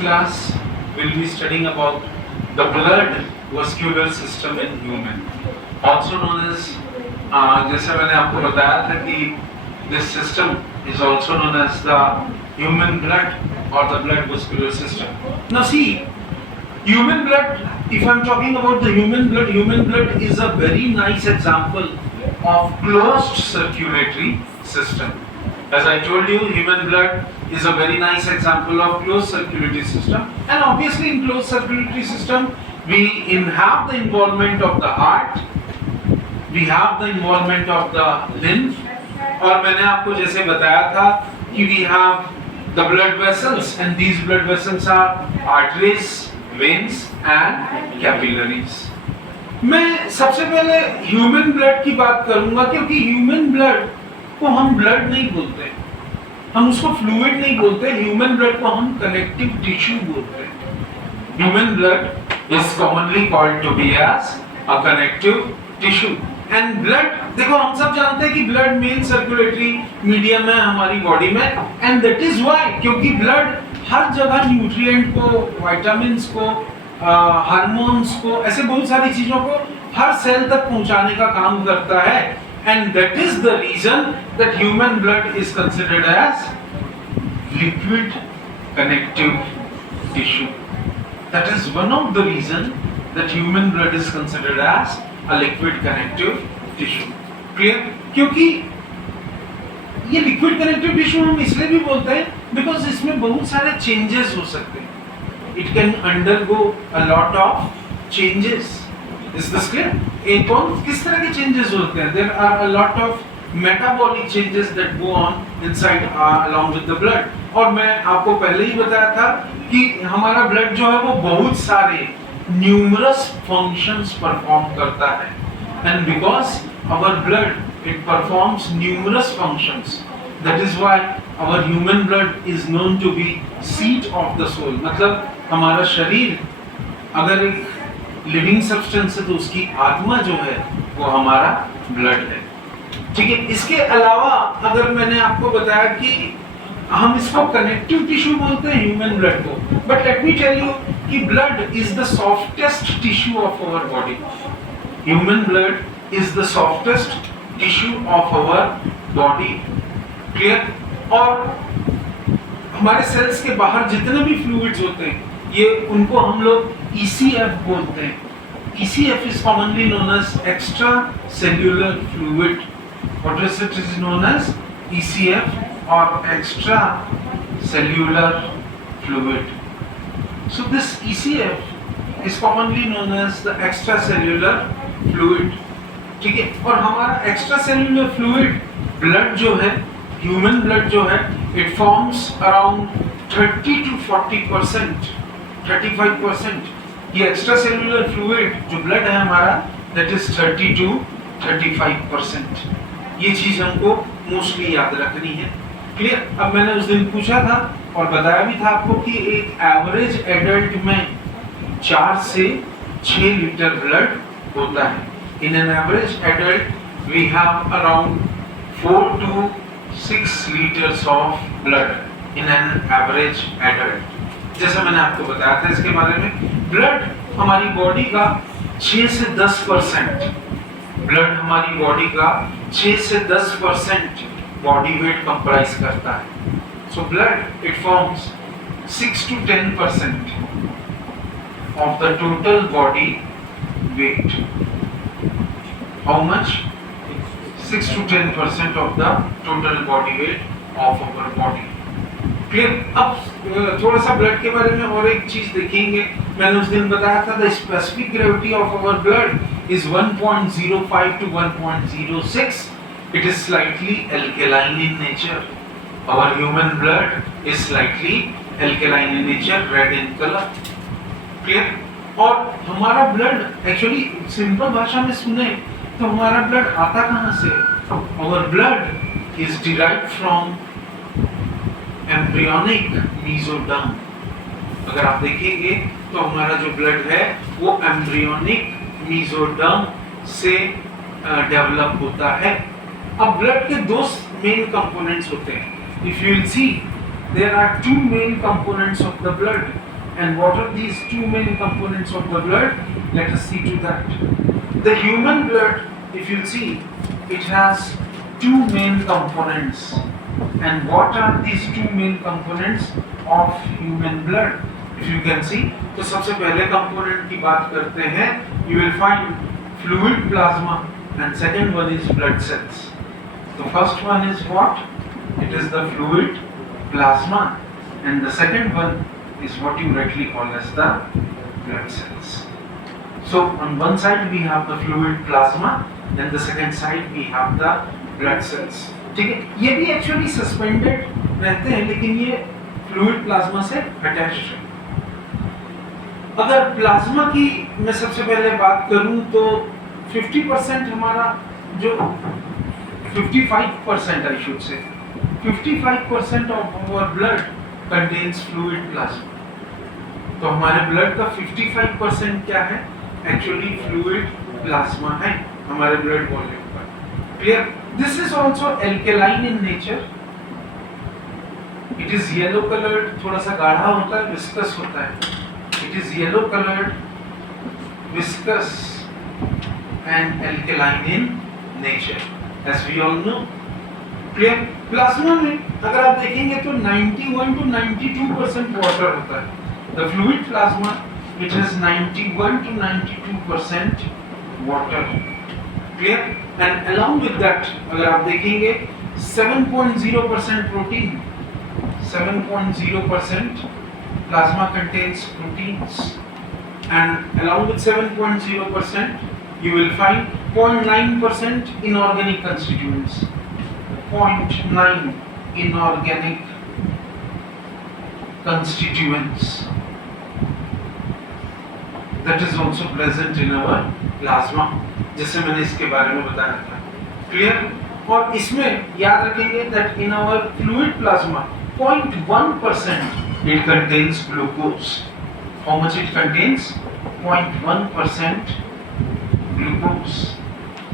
class we'll be studying about the blood vascular system in human, also known as जैसे मैंने आपको बताया था कि this system is also known as the human blood or the blood vascular system. Now see, human blood, if I'm talking about the human blood is a very nice example of closed circulatory system. As I told you, human blood is a very nice example of closed circulatory system, and obviously in closed circulatory system we have the involvement of the heart, we have the involvement of the lymph, और मैंने आपको जैसे बताया था कि we have the blood vessels, and these blood vessels are arteries, veins and capillaries. मैं सबसे पहले ह्यूमन ब्लड की बात करूंगा, क्योंकि ह्यूमन ब्लड को हम ब्लड नहीं बोलते, हम उसको फ्लूइड नहीं बोलते, ह्यूमन ब्लड को हम कनेक्टिव टिश्यू बोलते हैं. Human blood is commonly called to be as a connective tissue. And blood, देखो हम सब जानते हैं कि ब्लड मेन सर्कुलेटरी मीडियम है हमारी बॉडी में, एंड दैट इज व्हाई, क्योंकि ब्लड हर जगह न्यूट्रिएंट को, विटामिन्स को, हार्मोन्स को, ऐसे बहुत सारी चीजों को हर सेल तक पहुंचाने का काम करता है. And that is the reason that human blood is considered as liquid connective tissue. That is one of the reason that human blood is considered as a liquid connective tissue. Clear? क्योंकि ये liquid connective tissue हम इसलिए भी बोलते हैं because इसमें बहुत सारे changes हो सकते हैं. It can undergo a lot of changes. Is this clear? किस तरह के changes होते हैं? There are a lot of metabolic changes that go on inside along with the blood. और मैं आपको पहले ही बताया था कि हमारा blood जो है वो बहुत सारे numerous functions perform करता है. And because our blood it performs numerous functions, that is why our human blood is known to be seat of the soul. मतलब हमारा शरीर अगर एक लिविंग सब्सटेंस है तो उसकी आत्मा जो है वो हमारा ब्लड है. ठीक है. इसके अलावा अगर मैंने आपको बताया कि हम इसको कनेक्टिव टिश्यू बोलते हैं ह्यूमन ब्लड को, but let me tell you कि blood is the softest tissue of our body. Human blood is the softest tissue of our body. Clear? और हमारे सेल्स के बाहर जितने भी फ्लूइड्स होते हैं ये उनको हम लोग ECF बोलते हैं. ECF is commonly known as extracellular fluid. What is it is known as ECF or extracellular fluid. So this ECF is commonly known as the extracellular fluid. ठीक है. और हमारा extracellular fluid blood जो है, human blood जो है, it forms around 30 to 40%, 35%. ये extra cellular fluid जो ब्लड है हमारा, दैट इज 30 to 35%. ये चीज हमको मोस्टली याद रखनी है. क्लियर? अब मैंने उस दिन पूछा था और बताया भी था आपको कि एक एवरेज एडल्ट में 4 से 6 लीटर ब्लड होता है. In an average adult we have around 4 to 6 litres of blood in an average adult. जैसा मैंने आपको बताया था इसके बारे में, ब्लड हमारी बॉडी का 6 से 10%, ब्लड हमारी बॉडी का 6 से 10% बॉडी वेट कंप्राइज करता है. So blood it forms 6 to 10% of the total body weight. How much? 6 to 10% of the total body weight of our body. Clear? अब थोड़ा सा ब्लड के बारे में और एक चीज देखेंगे. मैंने उस दिन बताया था the specific gravity of our blood is 1.05 to 1.06. It is slightly alkaline in nature. Our human blood is slightly alkaline in nature, red in colour. Clear? और हमारा ब्लड एक्चुअली सिंपल भाषा में सुने तो हमारा ब्लड आता कहाँ से? Our blood is derived from embryonic mesoderm. अगर आप देखेंगे तो हमारा जो ब्लड है वो एम्ब्रियोनिक मीजोडर्म से डेवलप होता है. अब ब्लड के दो मेन कंपोनेंट्स होते हैं. If you will see there are two main components of the blood. And what are these two main components of the blood? Let us see to that. The human blood, if you see, it has two main components. And what are these two main components of human blood? If you can see, तो सबसे पहले component की बात करते हैं. You will find fluid plasma, and second one is blood cells. The first one is what? It is the fluid plasma, and the second one is what you rightly call as the blood cells. So on one side we have the fluid plasma, and the second side we have the blood cells. ठीक है, ये भी actually suspended रहते हैं, लेकिन ये fluid plasma से attached है. अगर प्लाज्मा की मैं सबसे पहले बात करूं तो 50% हमारा जो 55% आई should say 55% of our blood contains fluid plasma. तो हमारे ब्लड का 55% क्या है? एक्चुअली फ्लूइड प्लाज्मा है हमारे ब्लड वॉल्यूम का. Clear? This is also alkaline in nature. It is yellow coloured, थोड़ा सा गाढ़ा होता है, विस्कस होता है. It is yellow coloured, viscous and alkaline in nature, as we all know. Clear? Plasma में अगर आप देखेंगे तो 91 to 92% वाटर होता है. The fluid plasma, it has 91 to 92% water. Clear? And along with that, अगर आप देखेंगे 7.0% protein. 7.0% plasma contains proteins. And along with 7.0%, you will find 0.9% inorganic constituents. 0.9 inorganic constituents. That is also present in our plasma, जैसे मैंने इसके बारे में बताया था. क्लियर? और इसमें याद रखेंगे that in our fluid plasma 0.1% it contains glucose. How much it contains? 0.1% glucose.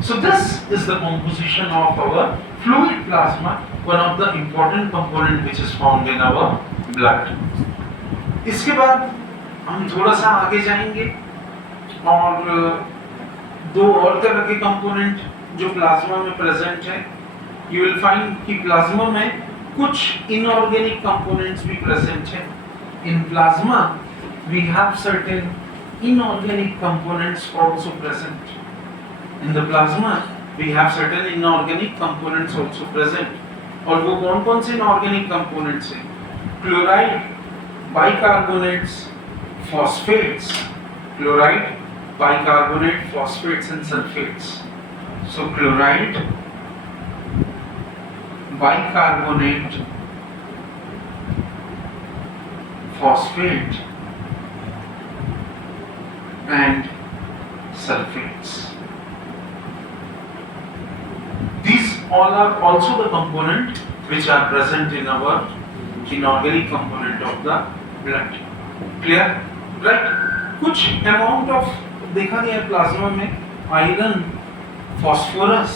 So this is the composition of our fluid plasma, one of the important component which is found in our blood. इसके बाद हम थोड़ा सा आगे जाएंगे और दो और तरह के कंपोनेंट जो प्लाज्मा में प्रेजेंट है. यू विल फाइंड कि प्लाज्मा में कुछ इनऑर्गेनिक कंपोनेंट्स भी प्रेजेंट है. In plasma we have certain inorganic components also present. In the plasma we have certain inorganic components also present. और वो कौन कौन से इनऑर्गेनिक कंपोनेंट्स हैं? Chloride, bicarbonate, phosphates, chloride, bicarbonate, phosphates and sulfates. So chloride, bicarbonate, phosphate and sulfates. These all are also the component which are present in our inorganic component of the blood. Clear? Right? कुछ amount of देखा गया plasma में iron, phosphorus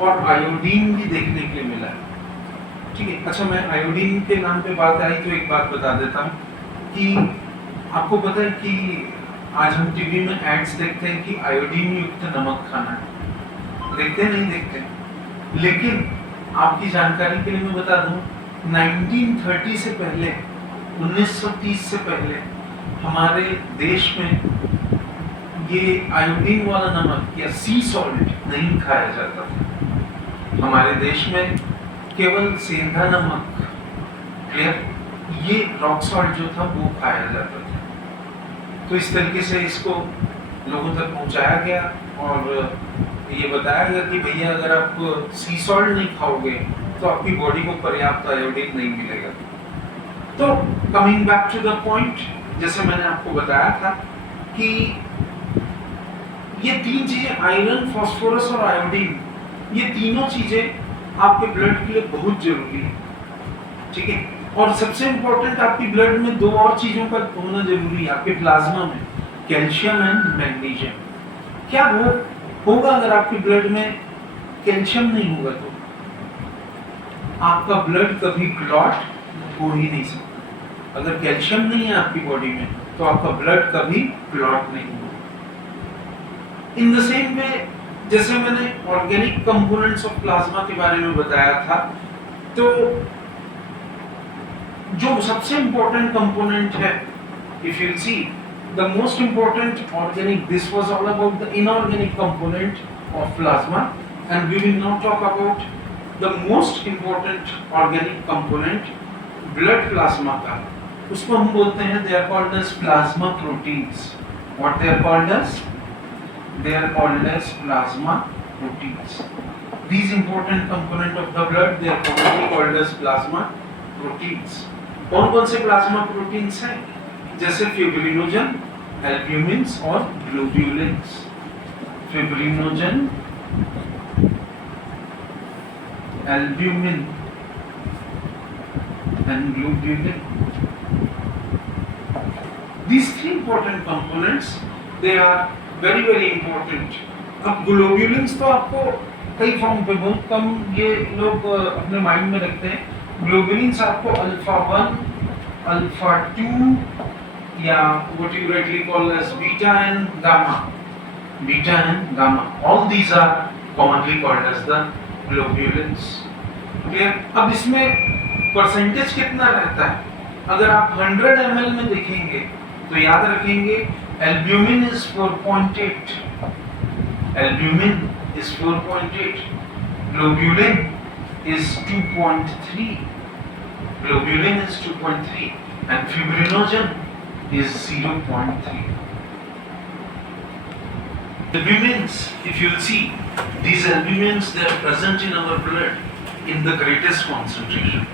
और iodine भी देखने के लिए मिला है. ठीक है. अच्छा, मैं आयोडीन के नाम पे बात आई तो एक बात बता देता हूँ कि आपको पता है कि आज हम टीवी में एड्स देखते हैं कि आयोडीन युक्त नमक खाना है. देखते नहीं देखते? लेकिन आपकी जानकारी के लिए मैं बता दूं, 1930 से पहले, 1930 से पहले हमारे देश में ये आयोडीन वाला नमक या सी सॉल्ट नहीं खाया जाता था. हमारे देश में केवल सेंधा नमक, क्लियर, ये रॉक सॉल्ट जो था वो खाया जाता था. तो इस तरीके से इसको लोगों तक पहुंचाया गया और ये बताया गया कि भैया अगर आप सी सॉल्ट नहीं खाओगे तो आपकी बॉडी को पर्याप्त आयोडीन नहीं मिलेगा. तो coming back to the point, जैसे मैंने आपको बताया था कि ये तीन चीजें, आयरन, फास्फोरस और आयोडीन, ये तीनों चीजें आपके ब्लड के लिए बहुत जरूरी है. ठीक है. और सबसे इंपॉर्टेंट आपकी ब्लड में दो और चीजों का होना जरूरी है आपके प्लाज्मा में, कैल्शियम एंड मैग्नीशियम. क्या वो होगा अगर आपके ब्लड में कैल्शियम नहीं होगा तो आपका ब्लड कभी क्लॉट हो ही नहीं सकता। अगर कैल्शियम नहीं है आपकी बॉडी में तो आपका ब्लड कभी क्लॉट नहीं होगा। इन द सेम वे जैसे मैंने ऑर्गेनिक कंपोनेंट्स ऑफ प्लाज्मा के बारे में बताया था, तो जो सबसे इंपॉर्टेंट कंपोनेंट है, if you see the most important organic, this was all about the inorganic component of plasma, and we will now talk about the most important organic component blood plasma का। उसको हम बोलते हैं, they are called as plasma proteins. What they are called as? They are called as plasma proteins. These important component of the blood, they are commonly called as plasma proteins. कौन-कौन से plasma proteins हैं? जैसे fibrinogen, albumins और ग्लोब्यूलिन्स। Fibrinogen, albumin and globulin. These three important components, they are very very important. अब ग्लोब्यूलिन्स तो आपको कई form पे बहुत कम ये लोग अपने माइंड में रखते हैं। ग्लोब्यूलिन्स आपको अल्फा 1, अल्फा 2 या what you rightly call as beta and gamma. Beta and gamma. All these are commonly called as the globulins. Clear? अब इसमें परसेंटेज कितना रहता है? अगर आप 100 ml में देखेंगे तो याद रखेंगे albumin is 4.8, albumin is 4.8, globulin is 2.3, globulin is 2.3 and fibrinogen is 0.3. Albumins, if you see, these albumins, they are present in our blood in the greatest concentration.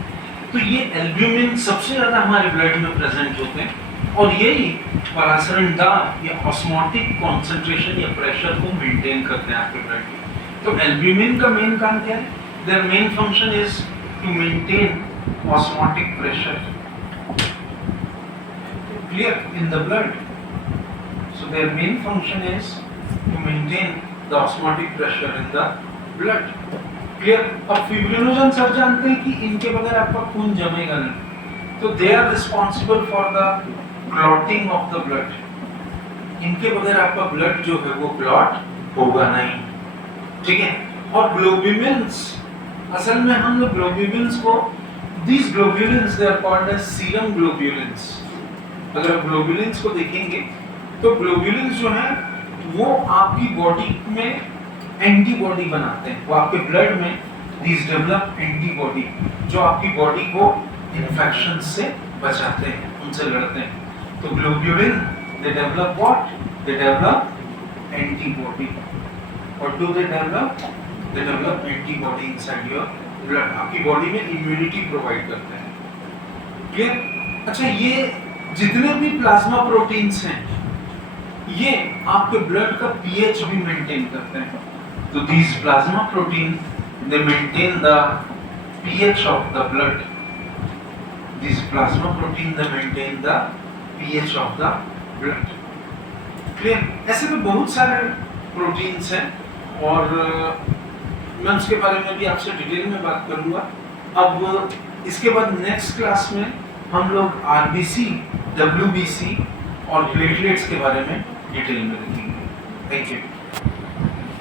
तो ये एल्ब्यूमिन सबसे ज़्यादा हमारे ब्लड में प्रेजेंट होते हैं और यही परासरणदार या ऑस्मोटिक कॉन्सेंट्रेशन या प्रेशर को मेंटेन करते हैं आपके ब्लड में। तो एल्ब्यूमिन का मेन काम क्या है? Their main function is to maintain osmotic pressure, clear, in the blood. So their main function is to maintain the osmotic pressure in the blood, clear. अब फिब्रिनोजन सब जानते हैं कि इनके बगैर आपका खून जमेगा नहीं, तो they are responsible for the clotting of the blood. इनके बगैर आपका ब्लड जो है वो क्लॉट होगा नहीं, ठीक है। और ग्लोब्यूलिन्स, असल में हम लोग ग्लोब्यूलिन्स को, these globulins they are called as serum globulins. अगर आप ग्लोब्यूलिन्स को देखेंगे तो ग्लोब्यूलिन्स जो है वो आपकी बॉडी में एंटीबॉडी बनाते हैं, वो आपके ब्लड में दीज डेवलप एंटीबॉडी जो आपकी बॉडी को इन्फेक्शन से बचाते हैं, उनसे लड़ते हैं। तो globulin, they develop what? They develop antibody. What do they develop? They develop antibody inside your blood, आपकी बॉडी में इम्यूनिटी प्रोवाइड करते हैं, क्लियर। अच्छा, ये जितने भी प्लाज्मा प्रोटीन्स हैं ये आपके ब्लड का पीएच भी मेंटेन करते हैं। तो these plasma protein, they maintain the pH of the blood. These plasma protein, they maintain the pH of the blood. Clear? ऐसे तो बहुत सारे प्रोटीन्स हैं और मैं उसके बारे में भी आपसे डिटेल में बात करूंगा। अब इसके बाद नेक्स्ट क्लास में हम लोग आरबीसी, डब्ल्यूबीसी और प्लेटलेट्स के बारे में डिटेल में देखेंगे। Thank you.